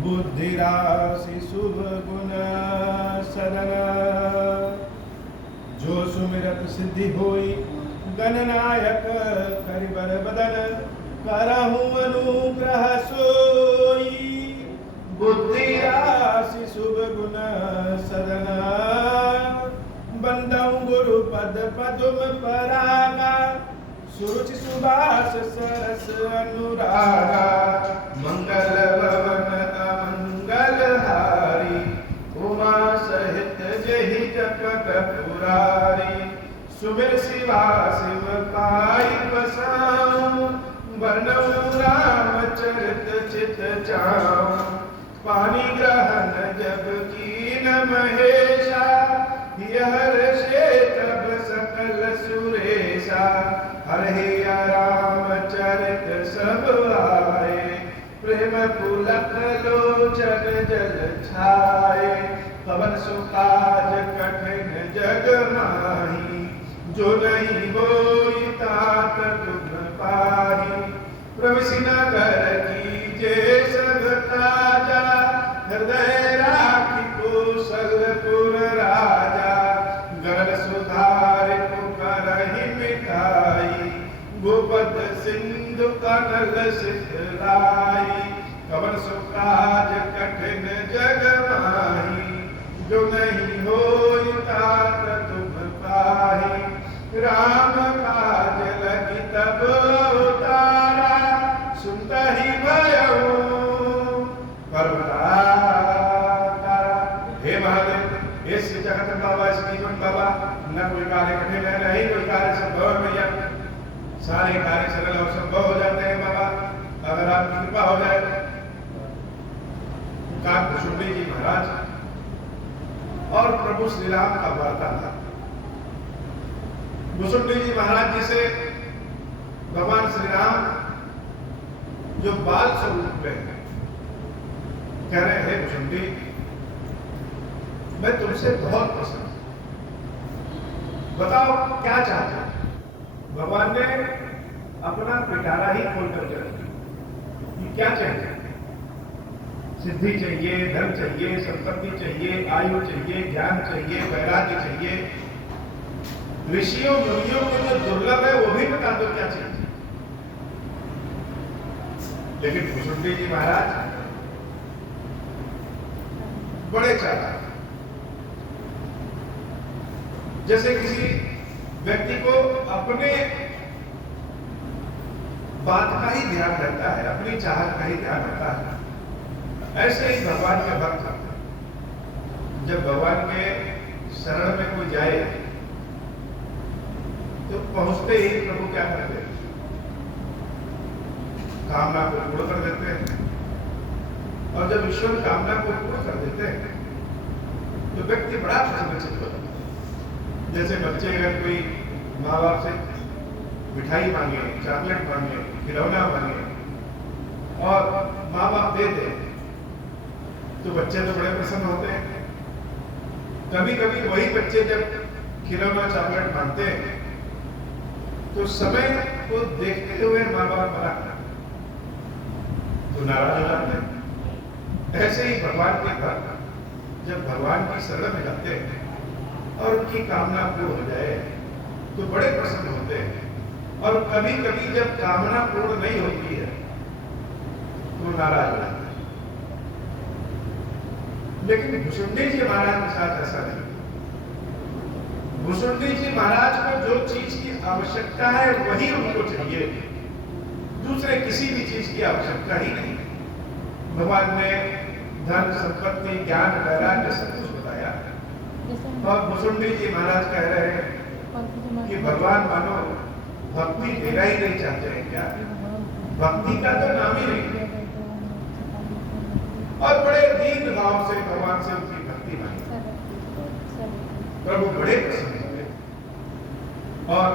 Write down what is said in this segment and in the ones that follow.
बुद्धिराशि शुभ गुण सदन जो सुमिरत सिद्धि होई गणनायक करिबर बदन करहु अनुग्रह सोई बुद्धिराशि शुभ गुण सदन बंदौ गुरु पद पदुम परागा सुरुचि सुबास सरस अनुरागा मंगल भवन अमंगल हारी उमा सहित जहि जपत पुरारी सुमिर शिवा शिव पाई बसाऊं वर्णऊ रामचरित चित चाऊं पानी ग्रहण जब कीन महेशा यह ऋषे तब सकल सुरेशा हरे रामचरित सब आए प्रेम पुलक लोचन जल छाए पवन सुकाज कठिन जग माही जो नहीं बोई तात तुम पाही प्रविश नगर कीजे सब ताजा हृदय राखी कौशलपुर राजा गण सुधार पुकारहि मिटाई गोपद सिंधु कनल सिद्धराई कवन सुकाज कठिन जग माही जो नहीं होई तात तुम पाही राम काज लगी तब उतारा सुनता ही भयऊ हे महादेव इस जगत बाबा इस जीवन बाबा न कोई कार्य कठिन है नहीं कोई कार्य संभव है भैया सारे कार्य सरल और संभव हो जाते हैं बाबा अगर आपकी कृपा हो जाए काकभूषुंडी जी महाराज और प्रभु श्री राम का वार्तालाप भूषुंडी जी महाराज जी से भगवान श्री राम जो बाल स्वरूप में कह रहे हैं भूषुंडी मैं तुमसे बहुत पसंद बताओ क्या चाहते हो भगवान ने अपना पिटारा ही खोल कर दिया क्या चाहिए सिद्धि चाहिए धन चाहिए संपत्ति चाहिए आयु चाहिए ज्ञान चाहिए वैराग्य चाहिए ऋषियों मुनियों को जो दुर्लभ है वो भी बता दो क्या चाहिए लेकिन भूषुंडी जी महाराज बड़े चालाक जैसे किसी व्यक्ति को अपने बात का ही ध्यान रहता है अपनी चाहत का ही ध्यान रहता है ऐसे ही भगवान के भक्त जब भगवान के शरण में कोई जाए तो पहुंचते ही प्रभु क्या करते हैं कामना को पूर्ण कर देते हैं और जब ईश्वर कामना को पूर्ण कर देते हैं तो व्यक्ति बड़ा प्रसन्नचित्त होता है जैसे बच्चे अगर कोई माँ बाप से मिठाई मांगे चॉकलेट मांगे खिलौना मांगे और माँ बाप दे दे तो बच्चे तो बड़े प्रसन्न होते हैं कभी कभी वही बच्चे जब खिलौना चॉकलेट मांगते हैं तो समय को देखते हुए माँ बाप मना तो नाराज हो जाते हैं ऐसे ही भगवान के भक्त जब भगवान की शरण में जाते हैं और उनकी कामना पूर्ण हो जाए तो बड़े प्रसन्न होते हैं और कभी कभी जब कामना पूर्ण नहीं होती है तो नाराज हो जाते हैं लेकिन भूषुंडी जी महाराज के साथ ऐसा नहीं भूषुंडी जी महाराज को जो चीज की आवश्यकता है वही उनको चाहिए दूसरे किसी भी चीज की आवश्यकता ही नहीं भगवान ने धन संपत्ति ज्ञान वैराग्य सब कुछ बताया और भूषुंडी जी महाराज कह रहे हैं कि भगवान मानो भक्ति देना ही नहीं चाहते हैं क्या भक्ति का तो नाम ही नहीं और बड़े दीन भाव से भगवान से उनकी भक्ति मांगी प्रभु बड़े प्रसन्न हुए और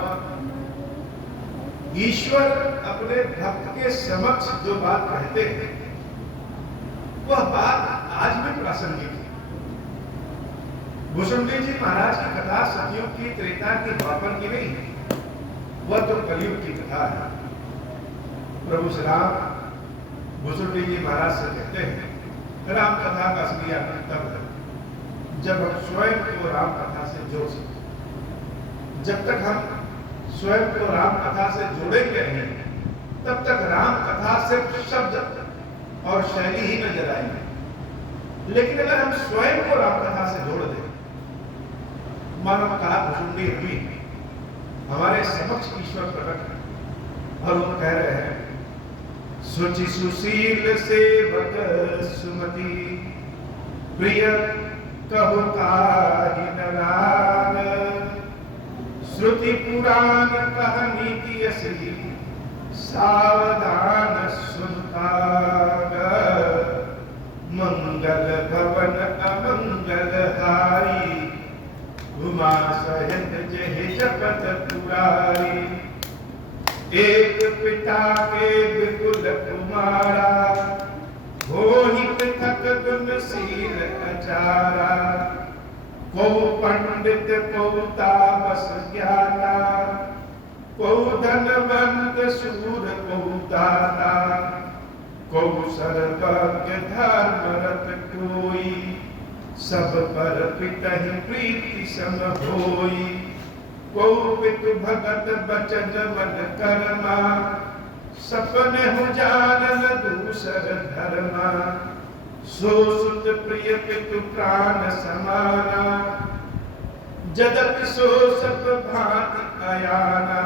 ईश्वर अपने भक्त के समक्ष जो बात कहते हैं वह बात आज भी प्रासंगिक है भूषुंडी जी महाराज की कथा सतयुग की त्रेता की द्वापर की नहीं है वह तो कलयुग की कथा है प्रभु श्री राम भुसुंडी जी महाराज से कहते हैं, राम कथा का असली आनंद तब है जब हम स्वयं को राम कथा से जोड़ सकते। जब तक हम स्वयं को राम कथा से जोड़ेंगे नहीं, तब तक राम कथा सिर्फ शब्द और शैली ही नजर आएंगे। लेकिन अगर हम स्वयं को राम कथा से जोड़ दें, मानो कहा भुसुंडी हमी हमारे समक्ष ईश्वर प्रकट है और वो कह रहे हैं, सुचि सुशील सेवक सुमति प्रिय कहु काहि नरान, श्रुति पुराण कह नीति असली सावधान सुनताग, मंगल भवन अमंगल हारी उमा सहित जहि जपत पुरारी, एक पिता के विपुल कुमारा होहि पृथक गुणशील अचारा, को पंडित को तापस ज्ञाता, को धनवंत शूर को दाता, को सर्वज्ञ धर्मरत कोई, सब पर पितहि प्रीति सम होई, को पितु भगत बचन मन कर्मा, सपन हो जानन दूसर धर्मा, सो सुत प्रिय पितु प्राण समाना, जदपि सो सब भांति अयाना,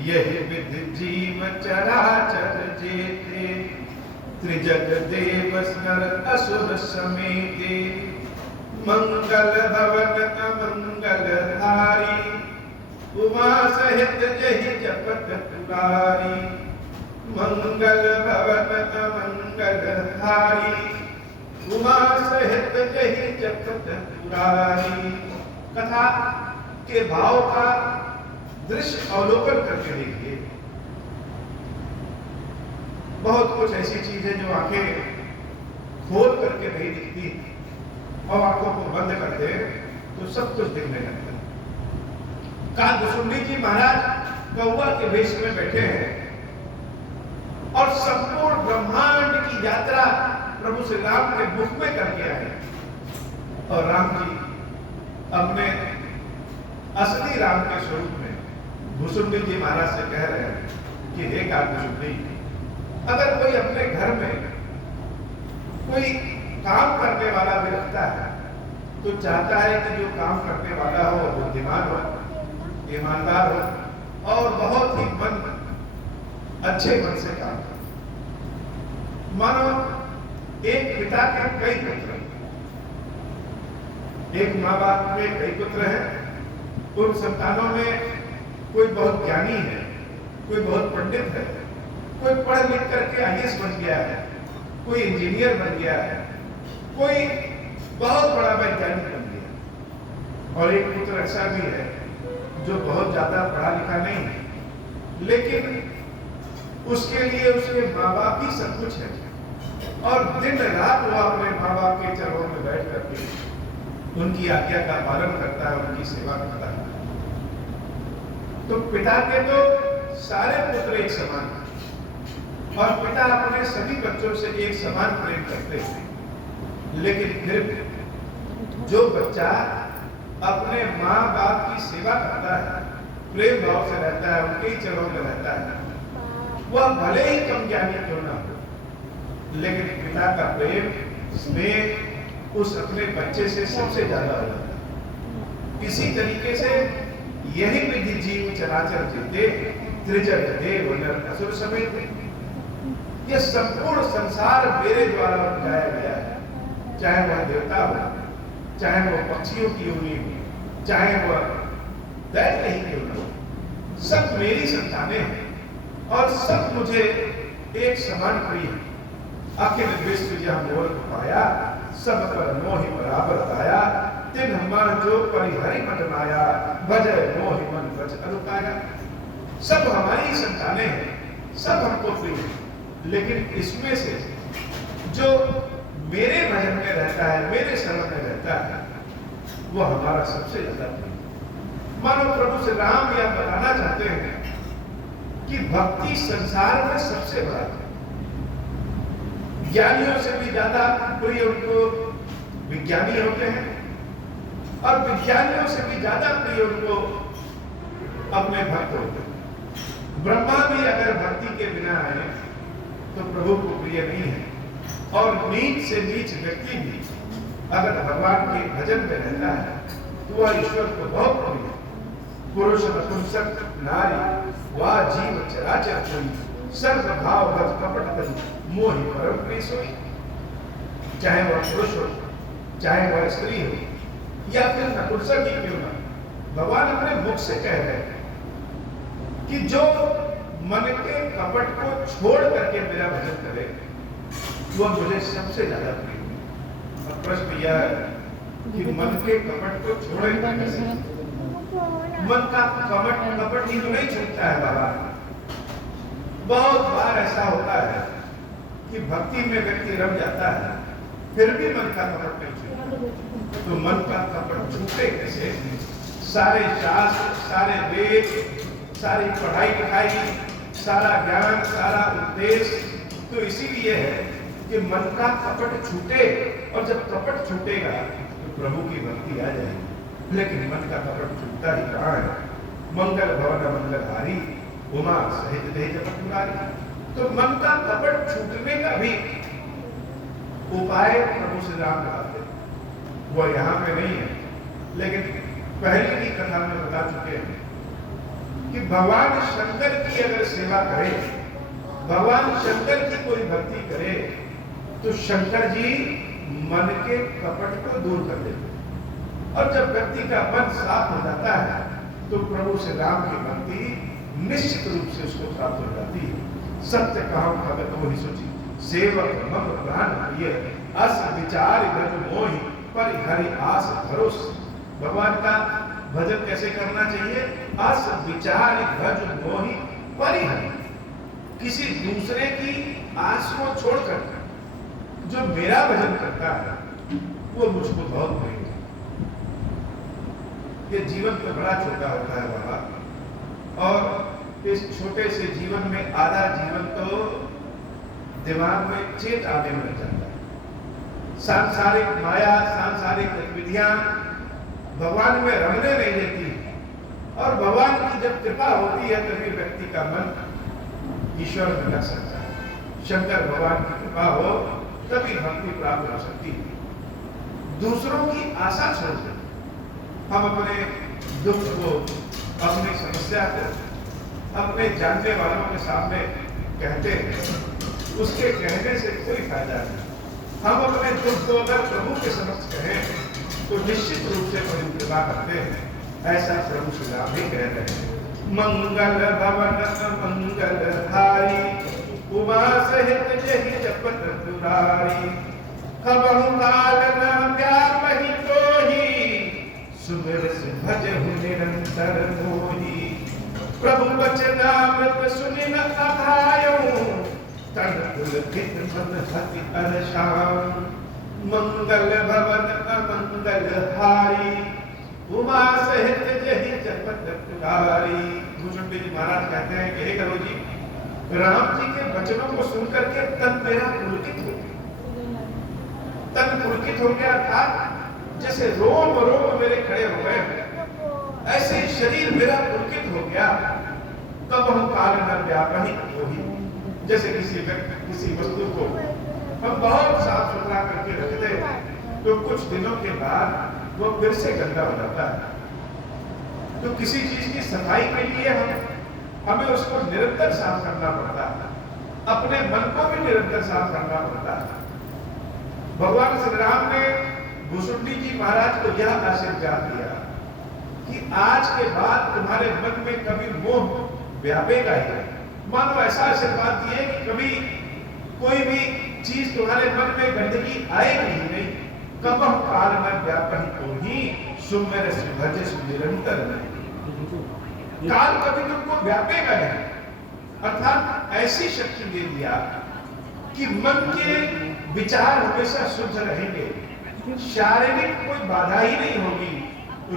यही विधि जीव चराचर जेते, त्रिजग देव नर असुर समेते, मंगल भवन अमंगल हारी उमा सहित जहि जपत पुरारी, मंगल भवन अमंगल हारी उमा सहित जहि जपत पुरारी। कथा के भाव का दृश्य अवलोकन करके देखिए, बहुत कुछ ऐसी चीजें जो आंखें खोल करके नहीं दिखती और आंखों को बंद कर दे तो सब कुछ दिखने लगता है। कहा भुसुंडी जी महाराज कौवा के वेश में बैठे हैं और संपूर्ण ब्रह्मांड की यात्रा प्रभु श्री राम के मुख में करके आए, और राम जी अपने असली राम के स्वरूप में भुसुंडी जी महाराज से कह रहे हैं कि हे का भुसुंडी, अगर कोई अपने घर में कोई काम करने वाला भी रखता है तो चाहता है कि जो काम करने वाला हो वो बुद्धिमान हो, ईमानदार हो और बहुत ही अच्छे मन से काम करे। मानो एक पिता के कई पुत्र, एक माँ बाप के कई पुत्र हैं, उन संतानों में कोई बहुत ज्ञानी है, कोई बहुत पंडित है, कोई पढ़ लिख करके आईएएस बन गया है, कोई इंजीनियर बन गया है, कोई बहुत बड़ा वैज्ञानिक बन गया, और एक पुत्र ऐसा भी है जो बहुत ज्यादा पढ़ा लिखा नहीं है, लेकिन उसके लिए उसके माँ बाप ही सब कुछ है, और दिन रात वो अपने माँ बाप के चरणों में बैठ करके उनकी आज्ञा का पालन करता है, उनकी सेवा करता है। तो पिता के तो सारे पुत्र एक समान हैं, और पिता अपने सभी बच्चों से एक समान प्रेम करते हैं, लेकिन फिर जो बच्चा अपने माँ बाप की सेवा करता है, प्रेम भाव से रहता है, उनके ही चरणों में रहता है, वह भले ही कम ज्ञानी क्यों ना हो, लेकिन पिता का प्रेम स्नेह उस अपने बच्चे से सबसे ज्यादा हो जाता है। इसी तरीके से यही विधि जीव चराचर जीते, त्रिजग देव नर असुर समेत, यह संपूर्ण संसार मेरे द्वारा बनाया गया है, चाहे वह देवता हो, चाहे वह पक्षियों की योनि हो, चाहे वह दैत्य ही क्यों न हो, सब मेरी संतानें हैं और सब मुझे एक समान प्रिय है। अखिल विश्व जहाँ मोर पाया, सब पर मोहि बराबर आया, तिन हमार जो परिहरि मत माया, भजय मोहि मन वच अनुकाया। सब हमारी संतानें हैं, सब हमको प्रिय है, लेकिन इसमें से जो मेरे भजन में रहता है, मेरे शरण में रहता है, वो हमारा सबसे ज्यादा प्रिय। मानो प्रभु श्री राम यह बताना चाहते हैं कि भक्ति संसार में सबसे बड़ा है। ज्ञानियों से भी ज्यादा प्रिय उनको विज्ञानी होते हैं, और विज्ञानियों से भी ज्यादा प्रिय उनको अपने भक्त होते हैं। ब्रह्मा भी अगर भक्ति के बिना आए तो प्रभु को प्रिय नहीं है, और नीच से नीच व्यक्ति भी अगर भगवान के भजन में रहता है तो वह ईश्वर को बहुत प्रिय है। पुरुष नपुंसक नारी वा जीव चराचर कोई सर्व भाव भज कपट तरी मोहि परम प्रिय सोई। चाहे वह पुरुष हो, चाहे वह स्त्री हो, या फिर नपुंसक ही क्यों ना, भगवान अपने मुख से कह रहे हैं कि जो मन के कपट को छोड़ करके मेरा भजन करे वह मुझे सबसे ज्यादा प्रिय है। अब प्रश्न यह है कि मन के कपट को छोड़े कैसे? मन का कपट ही तो नहीं छूटता है बाबा। बहुत बार ऐसा होता है कि भक्ति में व्यक्ति रम जाता है, फिर भी मन का कपट नहीं छूटता। तो मन का कपट छूटे कैसे? सारे शास्त्र, सारे वेद, सारी पढ़ाई लिखाई, सारा ज्ञान, सारा उद्देश्य तो इसीलिए है कि मन का कपट छूटे, और जब कपट छूटेगा तो प्रभु की भक्ति आ जाएगी। लेकिन मन का कपट छूटता ही कहाँ है? मंगल भवन मंगलहारी उमा सहित देह जपत मुरारी। तो मन का कपट छूटने का भी उपाय प्रभु श्री राम बताते, वो यहाँ पे नहीं है, लेकिन पहले की कथा में बता चुके हैं कि भगवान शंकर की अगर सेवा करे, भगवान शंकर की कोई भक्ति करे, तो शंकर जी मन के कपट को दूर कर देते। और जब व्यक्ति का मन साफ हो जाता है तो प्रभु श्री राम की भक्ति निश्चित रूप से उसको प्राप्त हो जाती है। सत्य कहा भगत हो ही सोची सेवक मम प्राण प्रिय अस विचार गज मोहि पर हरि आस भरोसे। भगवान का भजन कैसे करना चाहिए? अस विचार गज मोहि परिहरि, किसी दूसरे की आस को छोड़कर जो मेरा भजन करता है वो मुझको बहुत प्रिय है। ये जीवन तो बड़ा छोटा होता है बाबा, और इस छोटे से जीवन में आधा जीवन तो दिमाग में चेत आने में जाता है। सांसारिक माया, सांसारिक गतिविधियां भगवान में रमने नहीं देती, और भगवान की जब कृपा होती है तभी व्यक्ति का मन ईश्वर में लग सकता है। शंकर भगवान की कृपा हो तभी भक्ति प्राप्त हो सकती है। दूसरों की आशा छोड़ दें, हम अपने दुख को, अपनी समस्या को अपने जानने वालों के सामने कहते हैं, उसके कहने से कोई फायदा नहीं। हम अपने दुख को अगर प्रभु के समक्ष कहें तो निश्चित रूप से बड़ी कृपा करते हैं। ऐसा प्रभु श्री राम भी कह रहे हैं। मंगल भवन मंगल हारी उमा सहित जहि जपत दुरारी। कबहु काल न व्यापहि तोहि सुमिर भज निरंतर मोहि। प्रभु वचनामृत सुनि न अधायो तन पुलकित मन हति अरशान। मंगल भवन अमंगल हारी उमा सहित जहि जपत दुरारी। भुजंडी जी महाराज कहते हैं कि हे करो जी, राम जी के वचनों को सुनकर के तन मेरा पुलकित हो गया। तन पुलकित हो गया था, जैसे रोम रोम मेरे खड़े हो गए, ऐसे शरीर मेरा पुलकित हो गया। तब हम काल न व्यापहि तोहि, जैसे किसी वस्तु को हम बहुत साफ सुथरा करके रख दे तो कुछ दिनों के बाद वो फिर से गंदा हो जाता है। तो किसी चीज की सफाई के लिए हमें उसको निरंतर साफ करना पड़ता है, अपने मन को भी निरंतर साफ करना पड़ता है। भगवान श्री राम ने भुसुंडी जी महाराज को यह आशीर्वाद दिया कि आज के बाद तुम्हारे मन में कभी मोह व्यापेगा ही नहीं। मानो ऐसा आशीर्वाद दिए कि कभी कोई भी चीज तुम्हारे मन में गंदगी आएगी ही नहीं। कब हम काल में व्यापन को ही सुमेर भज निरंतर नहीं, काल कभी तुमको व्यापेगा नहीं। अर्थात ऐसी शक्ति दे दिया कि मन के विचार हमेशा शुद्ध रहेंगे, शारीरिक कोई बाधा ही नहीं होगी,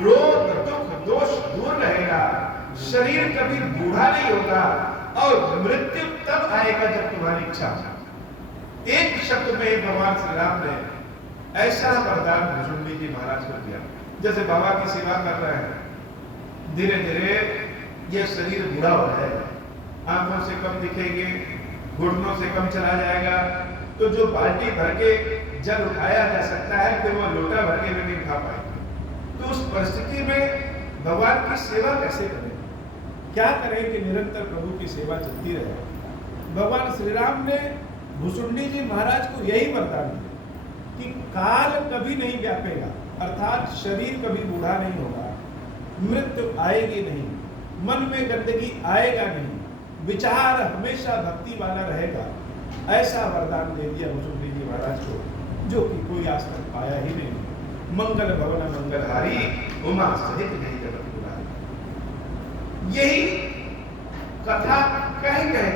रोग दुख दोष दूर रहेगा, शरीर कभी बूढ़ा नहीं होगा, और मृत्यु तब आएगा जब तुम्हारी इच्छा हो। एक शब्द में भगवान श्री राम ने ऐसा वरदान भुजुंडी जी महाराज को दिया। जैसे बाबा की सेवा कर रहे हैं, धीरे धीरे ये शरीर बूढ़ा हो जाएगा, आंखों से कम दिखेंगे, घुटनों से कम चला जाएगा, तो जो बाल्टी भर के जल उठाया जा सकता है फिर वो लोटा भर के भी नहीं उठा पाएंगे। तो उस परिस्थिति में भगवान की सेवा कैसे करें, क्या करें कि निरंतर प्रभु की सेवा चलती रहे। भगवान श्री राम ने भुसुंडी जी महाराज को यही वरदान दिया कि काल कभी नहीं व्यापेगा, अर्थात शरीर कभी बूढ़ा नहीं होगा, मृत्यु आएगी नहीं, मन में गंदगी आएगा नहीं, विचार हमेशा भक्ति वाला रहेगा। ऐसा वरदान दे दिया भुसुंडी जी महाराज को, जो कि कोई आज तक पाया ही नहीं। मंगल भवन मंगलहारी उमा सहित नहीं जगत पुरारी। यही कथा कह गए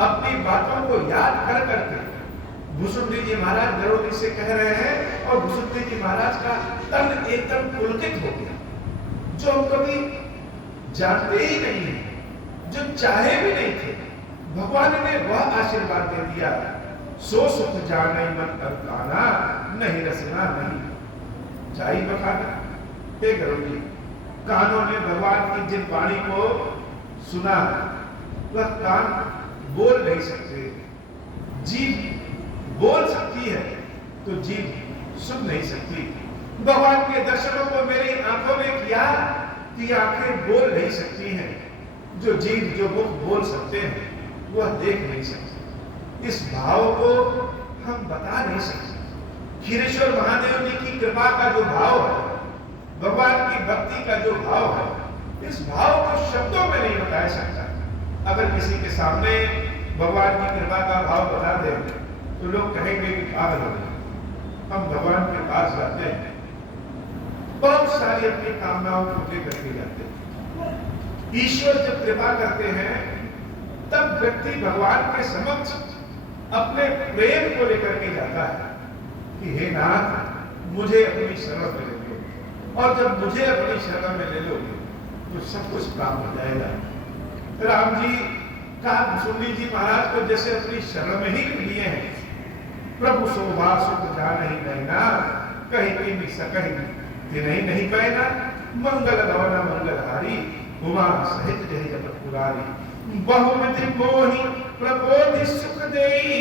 अपनी बातों को याद कर करके भुसुंडी जी महाराज द्रौपदी से कह रहे हैं, और भुसुंडी जी महाराज का तन एकदम पुलकित हो गया। जो हम कभी जानते ही नहीं है, जो चाहे भी नहीं थे, भगवान ने वह आशीर्वाद दे दिया। सो सुख जाने मन अरकाना, नहीं रसना नहीं जाई बखाना। हे गरुड़ी, कानों ने भगवान की जिन वाणी को सुना, वह कान बोल नहीं सकते, जीभ बोल सकती है तो जीभ सुन नहीं सकती। भगवान के दर्शनों को मेरी आंखों में किया कि आंखें बोल नहीं सकती हैं, जो जीभ जो मुख बोल सकते हैं वह देख नहीं सकते। इस भाव को हम बता नहीं सकते। खीरेश्वर महादेव जी की कृपा का जो भाव है, भगवान की भक्ति का जो भाव है, इस भाव को शब्दों में नहीं बताया सकता। अगर किसी के सामने भगवान की कृपा का भाव बता दें तो लोग कहेंगे कि पागल हो गए। हम भगवान के पास जाते हैं, बहुत सारी अपनी कामनाओं को लेकर के जाते हैं। ईश्वर जब कृपा करते हैं तब व्यक्ति भगवान के समक्ष अपने प्रेम को लेकर के जाता है कि हे नाथ, मुझे अपनी शरण में ले लो, और जब मुझे अपनी शरण में ले लोगे तो सब कुछ प्राप्त हो जाएगा। राम जी का भुसुंडी जी महाराज को जैसे अपनी शरण में ही लिए हैं। प्रभु शोभा सुख जान ही नैना, कहीं की सकही तिनहि नहीं पैना। मंगल भवन मंगलहारी, उमा सहित जहि जगत पुरारी। बहुमति मोहि प्रबोधि सुख देई,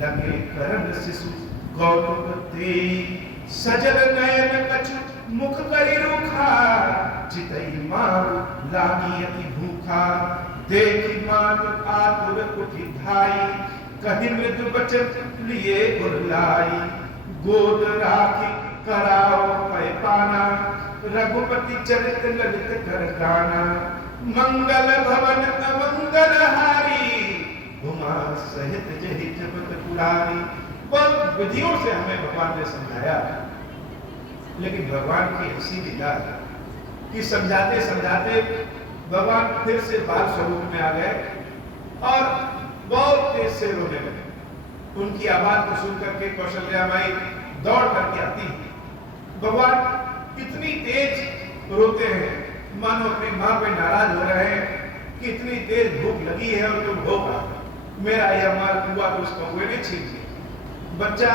लगे करन शिशु कौतुक देई। सजल नयन कछु मुख करि रूखा, चितई मारु लागी अति भूखा। देखी मात आतुर उठी धाई, कहि मृदु बचन लिए गुरलाई। गोद राखी कराओ पैपाना, रघुपति चरित ललित कर गाना। मंगल भवन अमंगल हारी, उमा सहित जहि जगत पुरारी। बहुत विधियों से हमें भगवान ने समझाया, लेकिन भगवान की ऐसी लीला कि समझाते समझाते भगवान फिर से बाल स्वरूप में आ गए और बहुत तेज से रोने लगे। उनकी आवाज को सुन करके कौशल्या माई दौड़ करके आती है। भगवान इतनी तेज रोते हैं, मानो अपनी माँ पे नाराज हो रहे हैं कि इतनी तेज भूख लगी है और तुम भो खा, मेरा यह माल हुआ तो उस कौवे ने छीन लिया। बच्चा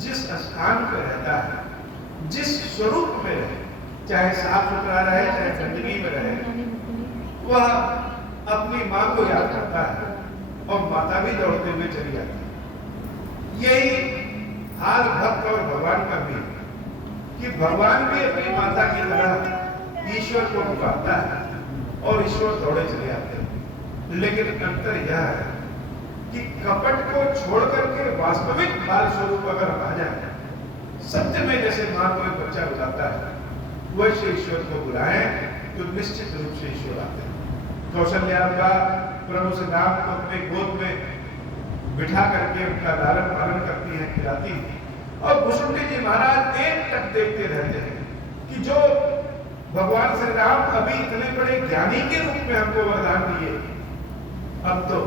जिस स्थान पर रहता है, जिस स्वरूप में रहे, चाहे साफ सुथरा रहे चाहे गंदगी में रहे, वह अपनी माँ को याद करता है और माता भी दौड़ते हुए चली जाती है। यही हाल भक्त और भगवान का भी, कि भगवान भी अपनी माता की तरह ईश्वर को पुकारता है और ईश्वर दौड़े चले आते हैं। लेकिन अंतर यह है कि कपट को छोड़ करके वास्तविक बाल स्वरूप अगर हम आ जाए, सत्य में जैसे माँ को एक बच्चा बुलाता है, वैसे ईश्वर को बुलाएं तो निश्चित रूप से ईश्वर आते हैं। कौशल्या का प्रभु से राम को अपने गोद में बिठा करके उनका लालन पालन करती है, खिलाती है। और भुसुंडी जी महाराज एक टक देखते रहते हैं कि जो भगवान श्री राम अभी इतने बड़े ज्ञानी के रूप में हमको वरदान दिए, अब तो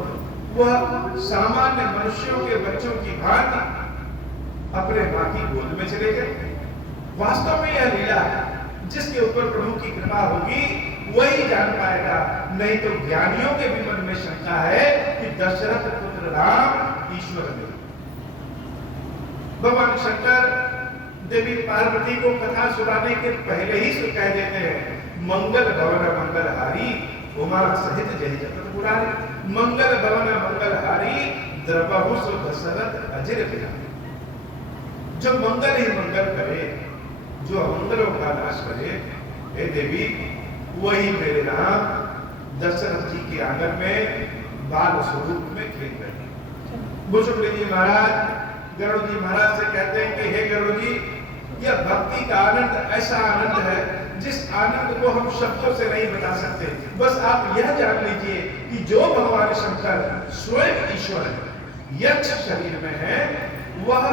वह सामान्य मनुष्यों के बच्चों की भांति अपने माँ की गोद में चले गए। वास्तव में यह लीला है, जिसके ऊपर प्रभु की कृपा होगी वही जान पाएगा। नहीं तो ज्ञानियों के भी मन में शंका है कि दशरथ पुत्र राम ईश्वर देव। भगवान शंकर देवी पार्वती को कथा सुनाने के पहले ही कह देते हैं, मंगल भवन मंगलहारी उमा सहित जय जगत पुरारी। मंगल भवन मंगलहारी द्रवहु सो दशरथ अजिर बिहारी। जो मंगल ही मंगल करे, जो अमंगलों का नाश करे, हे देवी वही मेरे राम दशरथ जी के आंगन में बाल स्वरूप में खेल रहे हैं। भुजबल जी महाराज गरुड़ जी महाराज से कहते हैं कि हे गरुड़ जी, यह भक्ति का आनंद ऐसा आनंद है जिस आनंद को हम शब्दों से नहीं बता सकते। बस आप यह जान लीजिए कि जो भगवान शंकर स्वयं ईश्वर है, यक्ष शरीर में है, वह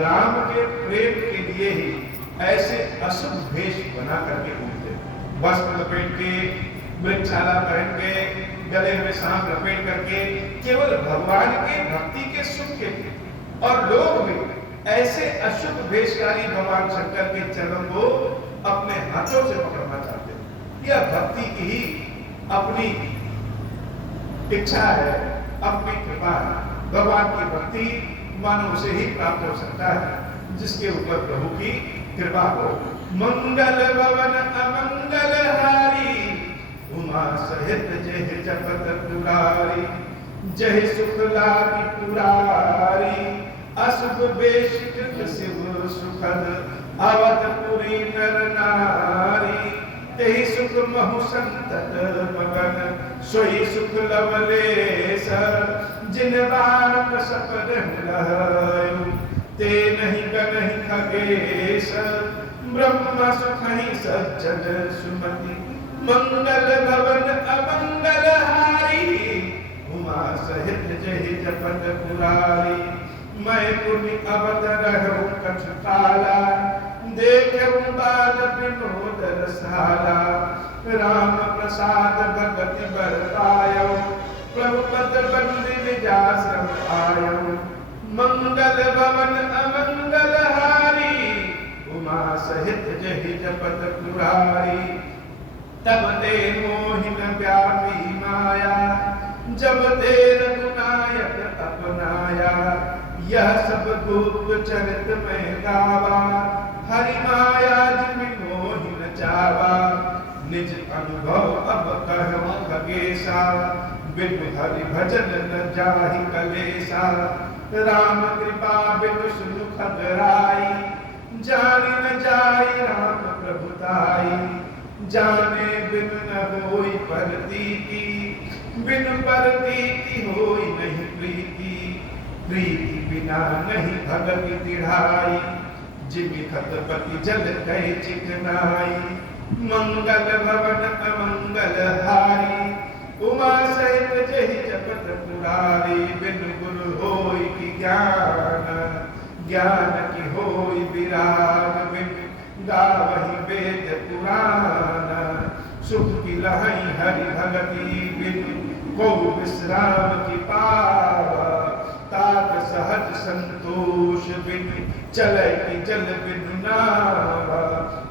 राम के प्रेम के लिए ही ऐसे अशुभ भेष बना करके घूमते, वस्त्र लपेट के, वृक्षाला पहन के, गले में सांप लपेट करके, केवल भगवान के भक्ति के सुख के लिए। और लोग भी ऐसे अशुभ भेषकारी भगवान शंकर के चरणों को अपने हाथों से पकड़ना चाहते हैं। यह भक्ति की ही अपनी इच्छा है, अपनी कृपा है। भगवान की भक्ति मानव से ही प्राप्त हो सकता है जिसके ऊपर प्रभु की कृपा हो। मंगल भवन अमंगल हारी उमा सहित जय जपत पुरारी। जय सुख लागी पुरारी अशुभ बेश कृत शिव सुखद। अवधपुरी नर नारी तेहि सुख महु संतत मगन। सोई सुख लवलेश जिन बारक सपद लहयु। ते नहीं गनहि खगेश ब्रह्म सुख ही सज्जन सुमति। मंगल भवन अमंगल हारी उमा सहित जय जपत पुरारी। मैं पुनि अवतरहु कछु काला देखहु बाल विनोद रसाला। राम प्रसाद भगति बर पायो प्रभु पद बंदी निजाश्रम आयो। मंगल भवन अमंगल हारी उमा सहित जय जपत पुरारी। तब ते मोहिन व्यापी माया जब ते रघुनायक अपनाया। यह सब गुप्त चरित में गावा हरि माया जिमि मोहिन चावा। निज अनुभव अब कहूँ खगेशा बिनु हरि भजन न जाहि कलेशा। राम कृपा बिनु सुनु खगराई जानि न जाई राम प्रभुताई। जाने बिनु न होई परतीति बिनु परतीति होई नहीं प्रीति। प्रीति बिना नहीं भगति तिढ़ाई जिमि खतपति जल कहे चिकनाई। मंगल भवन अमंगल हारी उमा सहित जय जपत पुरारी। बिनु गुरु होई की ज्ञान ज्ञान की होई विराग। बिनु गावहि वेद पुराण सुख की लहई हरि भगति। बिनु को विश्राम की पावा तात सहज संतोष। बिनु चले की जल बिनु नावा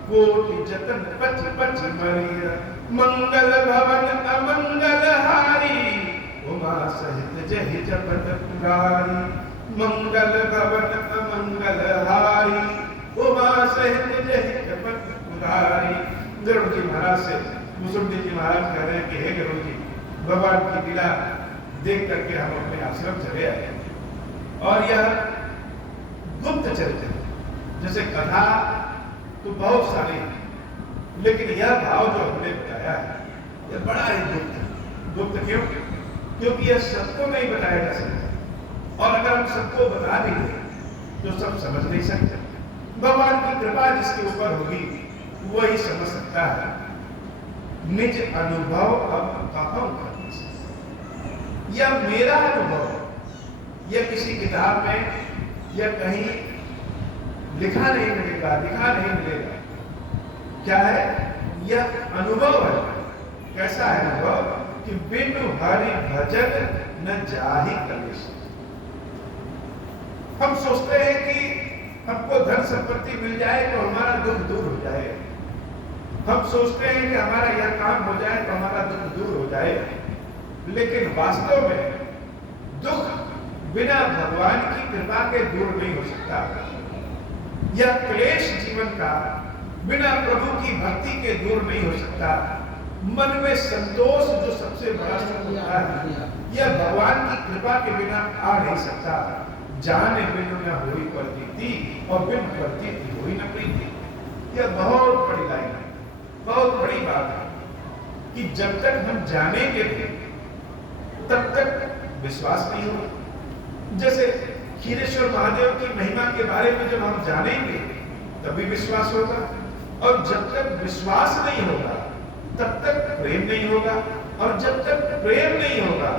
कोटि जतन पच पच मरिया। मंगल भवन अमंगल हारी उमा सहित जय जपत पुरारी। मंगल भवन अमंगल हारी उमा सहित जय जपत पुरारी। गरुड़ जी महाराज से मुसुंडी जी महाराज कह रहे हैं कि हे गरुड़ जी, भगवान की लीला देख करके हम अपने आश्रम चले आए और यह गुप्त चरित्र जैसे कथा तो बहुत सारी है, लेकिन यह भाव जो हमने बताया है यह बड़ा ही गुप्त है। गुप्त क्यों? क्योंकि यह सबको नहीं बताया जा सकता, और अगर हम सबको बता भी दें तो सब समझ नहीं सकते। भगवान की कृपा जिसके ऊपर होगी वही समझ सकता है। निज अनुभव अब कहूं करने से, यह मेरा अनुभव, यह किसी किताब में या कहीं लिखा नहीं मिलेगा, लिखा नहीं मिलेगा। क्या है? यह अनुभव है। कैसा है अनुभव? कि बिनु हरि भजन न जाहि कलेश। हम सोचते हैं कि हमको धन संपत्ति मिल जाए तो हमारा दुख दूर हो जाए। हम सोचते हैं कि हमारा यह काम हो जाए तो हमारा दुख दूर हो जाए, लेकिन वास्तव में दुख बिना भगवान की कृपा के दूर नहीं हो सकता। यह क्लेश जीवन का बिना प्रभु की भक्ति के दूर नहीं हो सकता। मन में संतोष जो सबसे बड़ा सुख होता है, यह भगवान की कृपा के बिना आ नहीं सकता। जाने बिनु न होई प्रतीति और बिन प्रतीति होई न प्रीति। यह बहुत बड़ी लाइन है, बहुत बड़ी बात है कि जब तक हम जानेंगे तब तक विश्वास नहीं होगा। जैसे क्षीरेश्वर महादेव की महिमा के बारे में जब हम जानेंगे तभी विश्वास होगा, और जब तक विश्वास नहीं होगा तब तक प्रेम नहीं होगा, और जब तक प्रेम नहीं होगा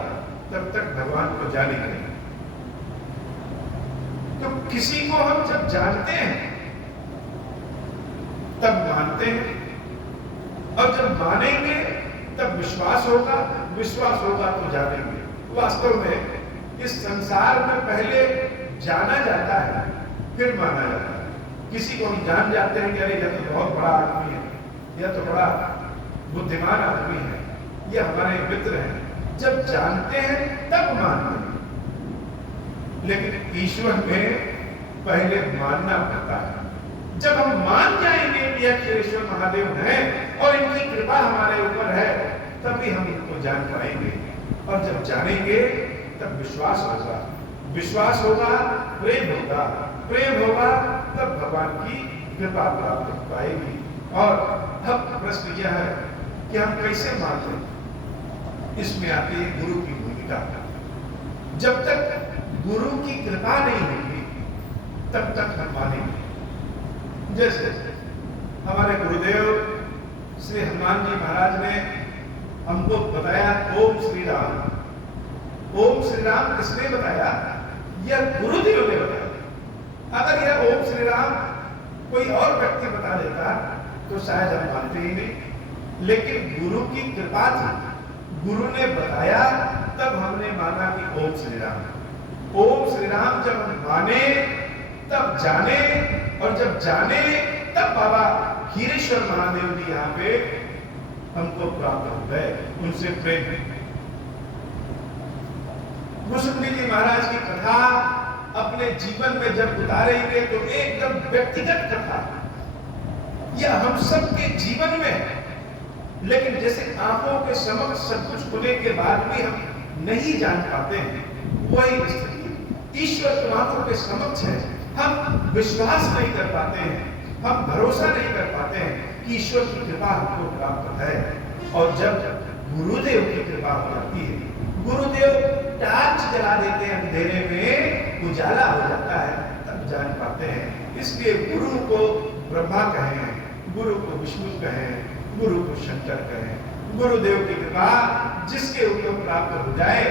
तब तक भगवान को जानेंगे नहीं। तो किसी को हम जब जानते हैं तब मानते हैं, और जब मानेंगे तब विश्वास होगा, विश्वास होगा तो जानेंगे। वास्तव में इस संसार में पहले जाना जाता है फिर माना जाता है। किसी को हम जान जाते हैं कि अरे यह तो बहुत बड़ा आदमी है, यह तो बड़ा बुद्धिमान आदमी है, यह हमारे मित्र हैं। जब जानते हैं तब मानते हैं। लेकिन ईश्वर में पहले मानना पड़ता है। जब हम मान जाएंगे कि यह क्षीरेश्वर महादेव हैं और इनकी कृपा हमारे ऊपर है, तभी हम इनको जान पाएंगे। और जब जानेंगे तब विश्वास होगा, विश्वास होगा प्रेम होगा, प्रेम होगा तब भगवान की कृपा प्राप्त हो पाएगी। और अब प्रश्न यह है कि हम कैसे मानते हैं। इसमें आती है गुरु की भूमिका। जब तक गुरु की कृपा नहीं होगी तब तक हम मानेंगे। जैसे हमारे गुरुदेव श्री हनुमान जी महाराज ने हमको बताया ओम श्री राम। ओम श्री राम किसने बताया? यह गुरुदेव ने बताया। अगर यह ओम श्री राम कोई और व्यक्ति बता देता तो शायद हम मानते ही नहीं, लेकिन गुरु की कृपा थी, गुरु ने बताया तब हमने माना कि ओम श्री राम। ओम श्री राम जब हम माने तब जाने, और जब जाने तब बाबा क्षीरेश्वर महादेव जी यहाँ पे हमको प्राप्त हो गए, उनसे प्रेम। मुसुंदी जी महाराज की कथा अपने जीवन में जब उतारेंगे तो एकदम व्यक्तिगत कथा, यह हम सबके जीवन में है। लेकिन जैसे आंखों के समक्ष सब कुछ खुले के बाद भी हम नहीं जान पाते हैं, वही स्थिति ईश्वर की आंखों के समक्ष है। हम विश्वास नहीं कर पाते हैं, हम भरोसा नहीं कर पाते हैं कि ईश्वर की कृपा हमको प्राप्त है। और जब गुरुदेव की कृपा हो जाती है, गुरुदेव टार्च जला देते हैं, अंधेरे में उजाला हो जाता है, तब जान पाते हैं। इसलिए गुरु को ब्रह्मा कहें, गुरु को विष्णु कहें, गुरु को शंकर कहें। गुरुदेव की कृपा जिसके ऊपर प्राप्त हो जाए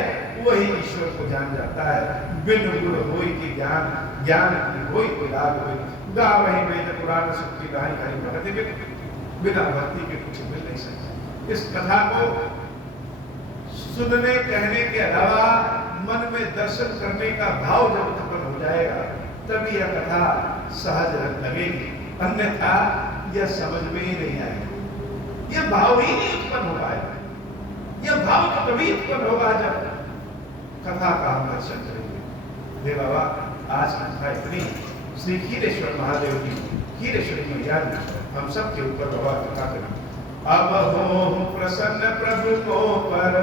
वही ईश्वर को जान जाता है। बिन गुरु होई की ज्ञान, ज्ञान की होई कोई लाभ होई। गावहि वेद पुराण सुक्ति गाहि हरि भगति बिन, बिना भक्ति के कुछ मिल नहीं सकता। इस कथा को सुनने कहने के अलावा मन में दर्शन करने का भाव जब उत्पन्न हो जाएगा तभी यह कथा सहज लगेगी, अन्यथा यह समझ में ही नहीं आएगी। यह भाव ही नहीं उत्पन्न हो पाएगा। यह भाव तो तभी उत्पन्न होगा जब कथा का हम दर्शन करेंगे। हे बाबा, आज की कथा इतनी। श्री क्षीरेश्वर महादेव की क्षीरेश्वरी मैया हम सब के ऊपर बाबा कथा करें। अब हो प्रसन्न प्रभु को पर,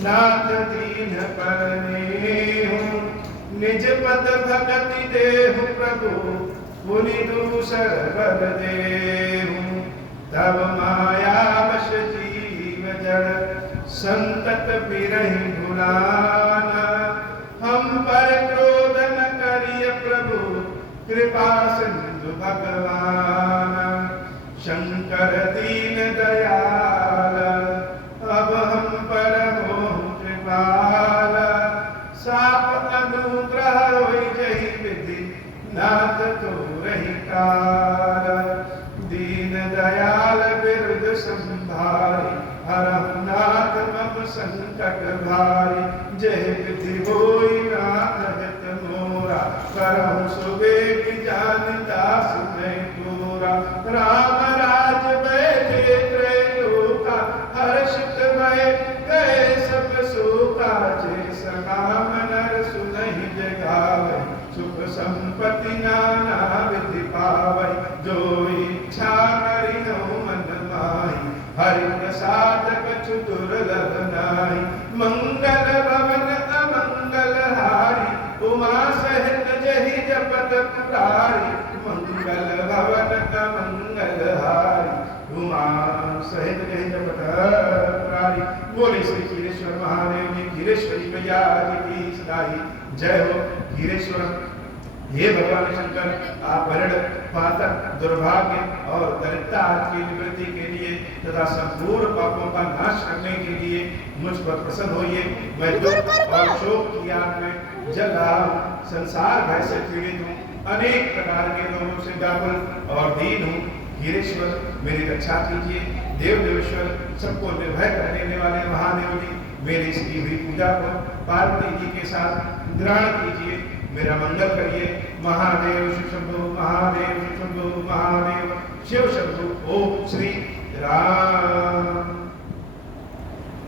नाथ दीन परनेहु, निज पद भगति देहु प्रभु, पुनि दूसर बर देहु। तब माया वश जीव जड़, संतत बिरहि भुलाना। हम पर क्रोध न करिय प्रभु, कृपा सिंधु भगवान। शंकर दीन दयाल, अब हम पर हो कृपाल। साप अनुग्रह होई जहि विधि, नाथ तो रही काल। दीन दयाल बिरुद संभारी, हरहु नाथ मम संकट भारी। जय विधि होई नाथ हित मोरा, करहु सुबेग जानदास मैं तोरा। राम राज बैठे त्रैलोका, हर्षित भय गए सब शोका। जय सकाम नर सुनहि संपत्ति नाना विधि पावै, जो इच्छा करिनो मन माही, हरि प्रसाद कछु दुर्लभ नाहि। मंगल भवन अमंगल हारी, उमा सहित जहि जपत पुरारी, मंगल भवन अमंगल हारी, उमा सहित जहि जपत पुरारी। बोले श्री क्षीरेश्वर महादेव जी, क्षीरेश्वरी मैया जी की सदाई जय हो। क्षीरेश्वर हे भगवान शंकर, आप वर्ण पातक दुर्भाग्य और दरिद्रता की निवृत्ति के लिए तथा संपूर्ण पापों का नाश करने के लिए मुझ पर प्रसन्न होइए। मैं दुख और शोक की आग में जल रहा हूँ, संसार भय से पीड़ित हूँ, अनेक प्रकार के रोगों से व्याकुल और दीन हूँ। क्षीरेश्वर मेरी रक्षा कीजिए। देव देवेश्वर, सबको निर्भय कर देने वाले महादेव जी, मेरी इसकी हुई पूजा को पार्वती जी के साथ ग्रहण कीजिए, मेरा मंगल करिए। महादेव शिव शंभो, महादेव शिव शंभो, महादेव शिव शंभो। ओम श्री राम